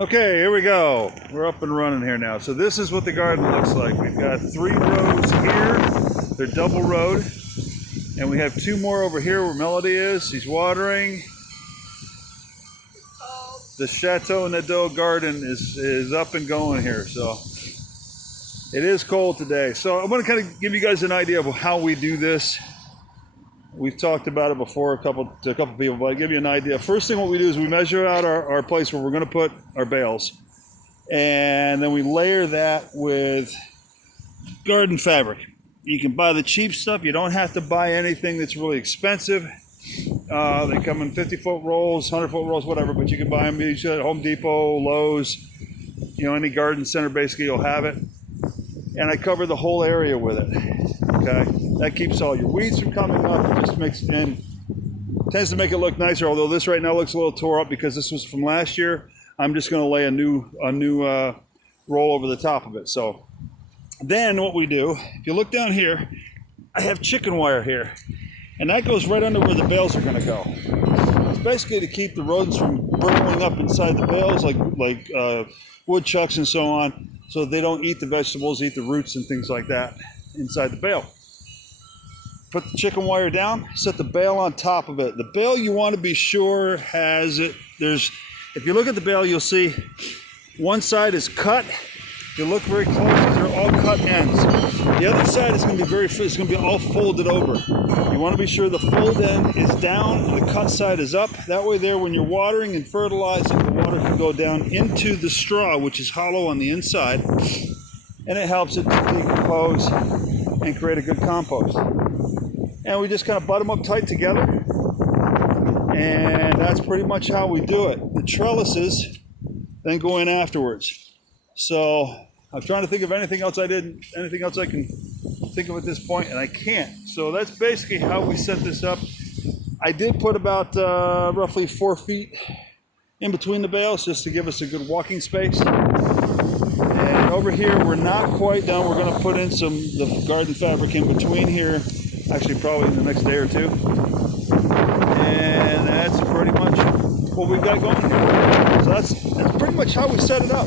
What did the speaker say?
Okay, here we go. We're up and running here now. So this is what the garden looks like. We've got 3 rows here. They're double rowed. And we have 2 more over here where Melody is. She's watering. The Chateau Nadeau garden is up and going here. So it is cold today. So I'm going to kind of give you guys an idea of how we do this. We've talked about it before to a couple people, but I'll give you an idea. First thing what we do is we measure out our place where we're going to put our bales. And then we layer that with garden fabric. You can buy the cheap stuff. You don't have to buy anything that's really expensive. They come in 50-foot rolls, 100-foot rolls, whatever, but you can buy them usually at Home Depot, Lowe's, any garden center, basically you'll have it. And I cover the whole area with it, okay? That keeps all your weeds from coming up. It just tends to make it look nicer, although this right now looks a little tore up because this was from last year. I'm just gonna lay a new roll over the top of it. So then what we do, if you look down here, I have chicken wire here, and that goes right under where the bales are gonna go. It's basically to keep the rodents from burrowing up inside the bales, like woodchucks and so on, so they don't eat the vegetables, eat the roots and things like that inside the bale. Put the chicken wire down, set the bale on top of it. The bale you want to be sure has it. If you look at the bale, you'll see one side is cut. If you look very close, they're all cut ends. The other side is going to be it's going to be all folded over. You want to be sure the fold end is down and the cut side is up. That way there, when you're watering and fertilizing, the water can go down into the straw, which is hollow on the inside, and it helps it to decompose and create a good compost. And we just kind of butt them up tight together, and that's pretty much how we do it. The trellises then go in afterwards. So I'm trying to think of anything else I can think of at this point, and I can't. So that's basically how we set this up. I did put about roughly 4 feet in between the bales just to give us a good walking space. And over here, we're not quite done. We're going to put in the garden fabric in between here, actually probably in the next day or two. And that's pretty much what we've got going here. So that's pretty much how we set it up.